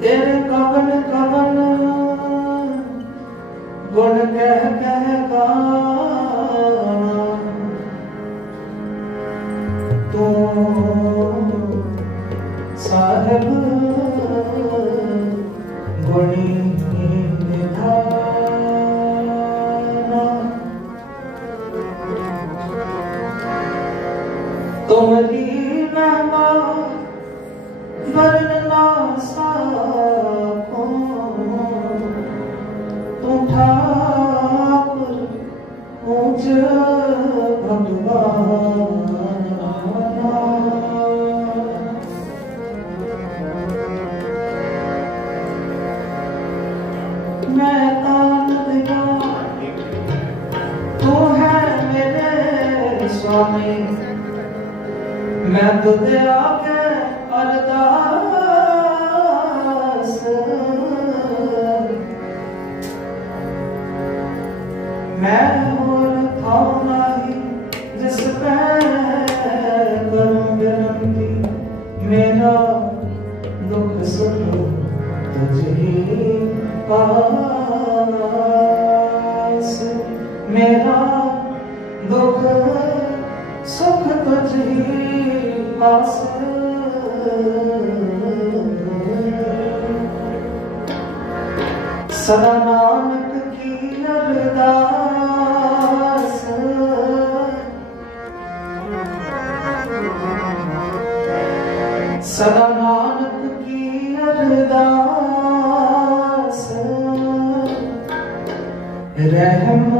तेरे कवन कवन गुण कह कह तुम्हारी मेहमान बनना सा तुम ठा ਮੇਰੇ ਸੁਆਮੀ ਮੈਂ ਤੁਧ ਆਗੇ ਅਰਦਾਸ ਮੈਂ ਹੋਰ ਥਾਉ ਨਹੀਂ ਜਿਸ ਪੈ ਕਰੂੰ ਬੇਨਤੀ ਮੇਰਾ ਦੁੱਖ ਸੁਖ ਤੁਝੇ ਪਾਸ ਮੇਰਾ ਦੁੱਖ ਸੁਖ ਤੁਝੇ ਪਾਸ। ਸਦਾ ਨਾਨਕ ਕੀ ਅਰਦਾਸ। ਸਦਾ ਨਾਨਕ ਕੀ ਅਰਦਾਸ। ਰਹਿਮ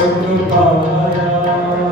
ਸੁਖ ਪਾਇਆ।